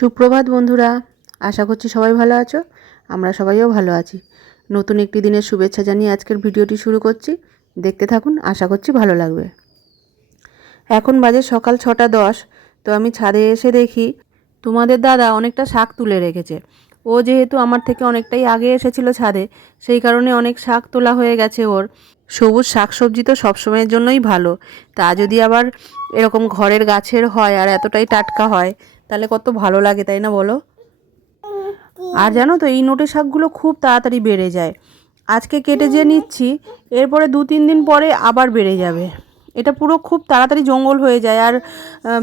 সুপ্রভাত বন্ধুরা, আশা করছি সবাই ভালো আছো, আমরা সবাইও ভালো আছি। নতুন একটি দিনের শুভেচ্ছা জানিয়ে আজকের ভিডিওটি শুরু করছি। দেখতে থাকুন, আশা করছি ভালো লাগবে। এখন বাজে সকাল ছটা দশ, তো আমি ছাদে এসে দেখি তোমাদের দাদা অনেকটা শাক তুলে রেখেছে। ও যেহেতু আমার থেকে অনেকটাই আগে এসেছিল ছাদে, সেই কারণে অনেক শাক তোলা হয়ে গেছে ওর। সবুজ শাক সবজি তো সবসময়ের জন্যই ভালো। তা যদি আবার এরকম ঘরের গাছের হয় আর এতটাই টাটকা হয় তাহলে কত ভালো লাগে, তাই না বলো? আর জানো তো, এই নোটে শাকগুলো খুব তাড়াতাড়ি বেড়ে যায়। আজকে কেটে যে নিচ্ছি, এরপরে দু তিন দিন পরে আবার বেড়ে যাবে। এটা পুরো খুব তাড়াতাড়ি জঙ্গল হয়ে যায় আর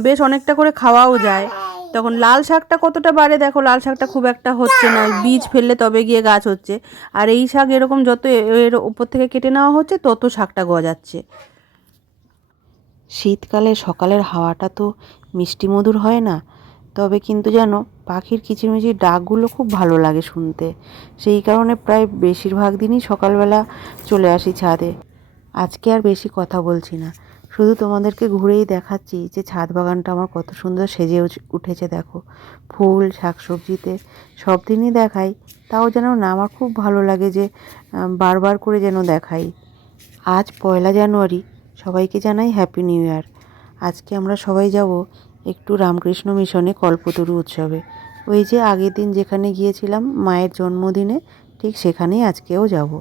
বেশ অনেকটা করে খাওয়াও যায়। তখন লাল শাকটা কতটা বাড়ে দেখো, লাল শাকটা খুব একটা হচ্ছে না, বীজ ফেললে তবে গিয়ে গাছ হচ্ছে। আর এই শাক এরকম যত এর উপর থেকে কেটে নেওয়া হচ্ছে, তত শাকটা গজাচ্ছে। শীতকালে সকালের হাওয়াটা তো মিষ্টি মধুর হয় না তবে কিন্তু যেন পাখির কিচিরমিচির ডাকগুলো খুব ভালো লাগে শুনতে। সেই কারণে প্রায় বেশিরভাগ দিনই সকালবেলা চলে আসি ছাদে। আজকে আর বেশি কথা বলছি না। শুধু তোমাদেরকে ঘুরেই দেখাচ্ছি যে ছাদ বাগানটা আমার কত সুন্দর সেজে উঠেছে দেখো। ফুল, শাকসবজিতে সব দিনই দেখাই। তাও যেন না, আমার খুব ভালো লাগে যে বারবার করে যেন দেখাই। আজ পয়লা জানুয়ারি, সবাইকে জানাই হ্যাপি নিউ ইয়ার আজকে আমরা সবাই যাব একটু রামকৃষ্ণ মিশনে কল্পতরু উৎসবে। ওই যে আগের দিন যেখানে গিয়েছিলাম, মায়ের জন্মদিনে, ঠিক সেখানেই আজকেও যাব।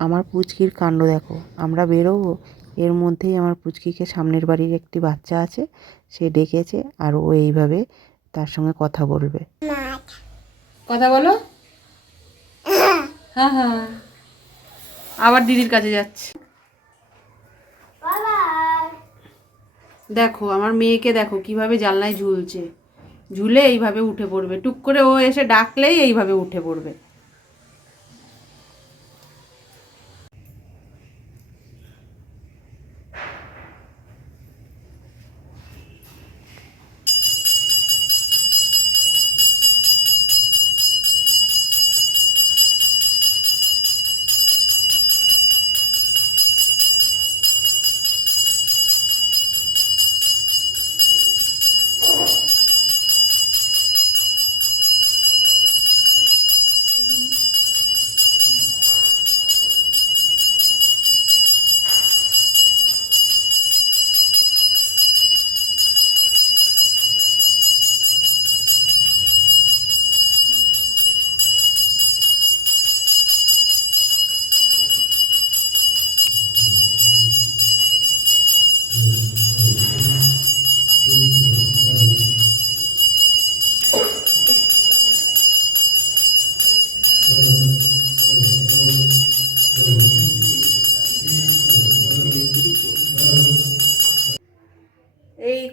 আমার পুচকির কাণ্ড দেখো। আমরা বেরোবো, এর মধ্যেই আমার পুচকিকে সামনের বাড়ির একটি বাচ্চা আছে, সে ডেকেছে আর ও এইভাবে তার সঙ্গে কথা বলবে। কথা বলো? হ্যাঁ হ্যাঁ। আবার দিদির কাছে যাচ্ছে। দেখো, আমার মেয়েকে দেখো, কীভাবে জানলায় ঝুলছে। ঝুলে এইভাবে উঠে পড়বে। টুক করে ও এসে ডাকলেই এইভাবে উঠে পড়বে।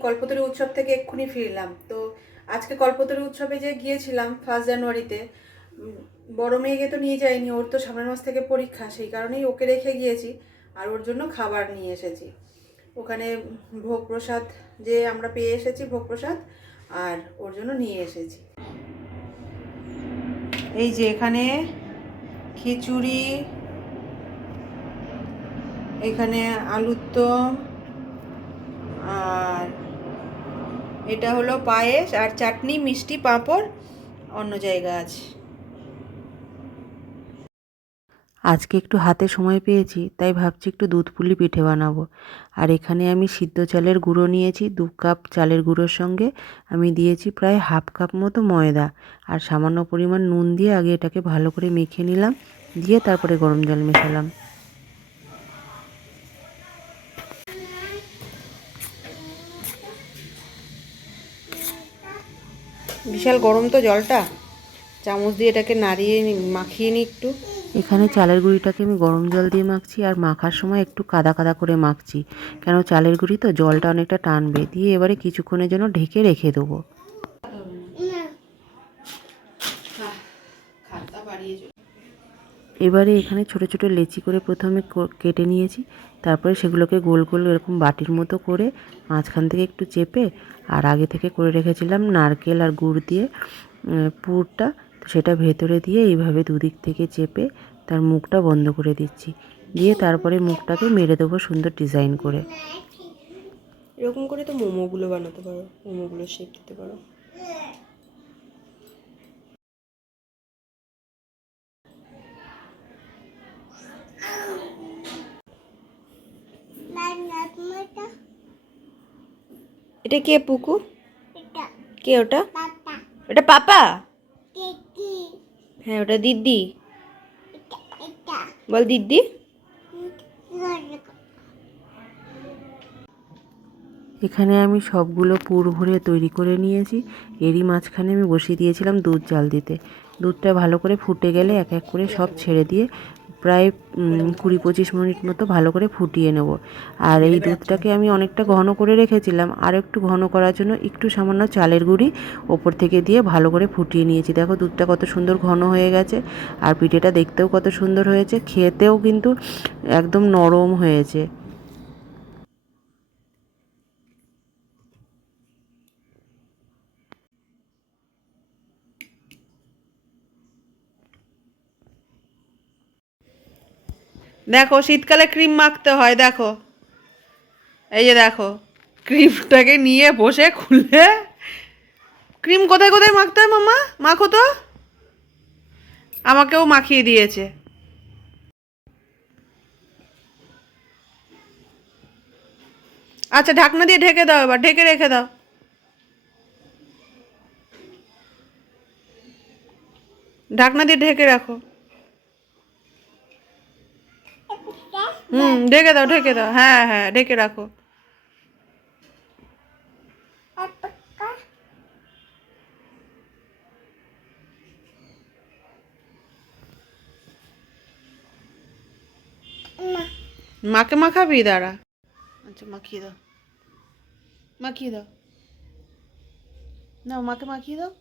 কল্পতরু উৎসব থেকে এক্ষুনি ফিরলাম। তো আজকে কল্পতরু উৎসবে যে গিয়েছিলাম ফার্স্ট জানুয়ারিতে বড় মেয়েকে তো নিয়ে যাইনি, ওর তো সামনের মাস থেকে পরীক্ষা, সেই কারণেই ওকে রেখে গিয়েছি আর ওর জন্য খাবার নিয়ে এসেছি। ওখানে ভোগ প্রসাদ যে আমরা পেয়ে এসেছি, ভোগ প্রসাদ, আর ওর জন্য নিয়ে এসেছি। এই যে এখানে খিচুড়ি, এখানে আলুর আর এটা হলো পায়েস আর চাটনি, মিষ্টি, পাঁপড়, অন্য জায়গা আছে। আজকে একটু হাতে সময় পেয়েছি, তাই ভাবছি একটু দুধ পুলি পিঠে বানাবো। আর এখানে আমি সিদ্ধ চালের গুঁড়ো নিয়েছি, দু কাপ চালের গুঁড়োর সঙ্গে আমি দিয়েছি প্রায় হাফ কাপ মতো ময়দা। আর সামান্য পরিমাণ নুন দিয়ে আগে এটাকে ভালো করে মেখে নিলাম, দিয়ে তারপরে গরম জল মেশালাম। বিশাল গরম তো জলটা। চামচ দিয়ে এটাকে নাড়িয়ে মাখিয়ে নিই একটু। এখানে চালের গুঁড়িটাকে আমি গরম জল দিয়ে মাখছি আর মাখার সময় একটু কাদা কাদা করে মাখছি। কেন চালের গুঁড়ি তো জলটা অনেকটা টানবে দিয়ে এবারে কিছুক্ষণের জন্য ঢেকে রেখে দেবো। এবারে এখানে ছোট ছোট লেচি করে প্রথমে কেটে নিয়েছি। তারপরে সেগুলোকে গোল গোল এরকম বাটির মতো করে মাঝখান থেকে একটু চেপে আর আগে থেকে করে রেখেছিলাম নারকেল আর গুড় দিয়ে পুরটা। সেটা ভেতরে দিয়ে এইভাবে দুদিক থেকে চেপে তার মুখটা বন্ধ করে দিচ্ছি। দিয়ে তারপরে মুখটাকে মেরে দেবো সুন্দর ডিজাইন করে। এরকম করে তো মোমোগুলো বানাতে পারো, মোমোগুলো শেপ দিতে পারো। এটা কে পুকু? কে ওটা? ওটা পাপা? হ্যাঁ ওটা দিদি। বল দিদি। এখানে আমি সবগুলো পুর ভরে তৈরি করে নিয়েছি। এরই মাঝখানে আমি বসিয়ে দিয়েছিলাম দুধ জাল দিতে। দুধটা ভালো করে ফুটে গেলে এক এক করে সব ছেড়ে দিয়ে প্রায় কুড়ি পঁচিশ মিনিট মতো ভালো করে ফুটিয়ে নেব। আর এই দুধটাকে আমি অনেকটা ঘন করে রেখেছিলাম। আর একটু ঘন করার জন্য একটু সামান্য চালের গুঁড়ি ওপর থেকে দিয়ে ভালো করে ফুটিয়ে নিয়েছি। দেখো দুধটা কত সুন্দর ঘন হয়ে গেছে আর পিঠেটা দেখতেও কত সুন্দর হয়েছে। খেতেও কিন্তু একদম নরম হয়েছে। দেখো, শীতকালে ক্রিম মাখতে হয়, দেখো। এই যে দেখো ক্রিমটাকে নিয়ে বসে খুলে ক্রিম কোথায় কোথায় মাখতে হয় মামা মাখো তো। আমাকেও মাখিয়ে দিয়েছে। আচ্ছা ঢাকনা দিয়ে ঢেকে দাও এবার, ঢেকে রেখে দাও। ঢাকনা দিয়ে ঢেকে রাখো। হুম, ঢেকে দাও ঢেকে দাও। হ্যাঁ হ্যাঁ ঢেকে রাখো। মাকে মাখাবি? দাঁড়া। আচ্ছা মাখিয়ে দাও। মাখিয়ে দাও। না মাকে মাখিয়ে দাও।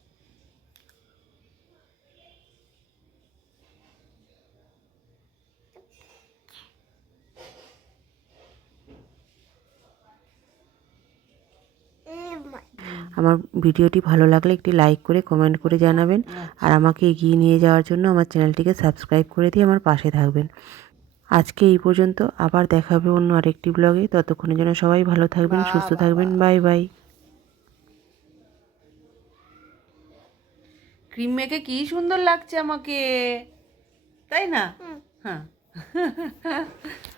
আমার ভিডিওটি ভালো লাগলে একটি লাইক করে কমেন্ট করে জানাবেন। আর আমাকে এগিয়ে নিয়ে যাওয়ার জন্য আমার চ্যানেলটিকে সাবস্ক্রাইব করে দিয়ে আমার পাশে থাকবেন। আজকে এই পর্যন্ত আবার দেখা হবে অন্য আরেকটি ব্লগে ততক্ষণের জন্য সবাই ভালো থাকবেন সুস্থ থাকবেন। বাই বাই ক্রিম মেখে কি সুন্দর লাগছে আমাকে। তাই না? হ্যাঁ।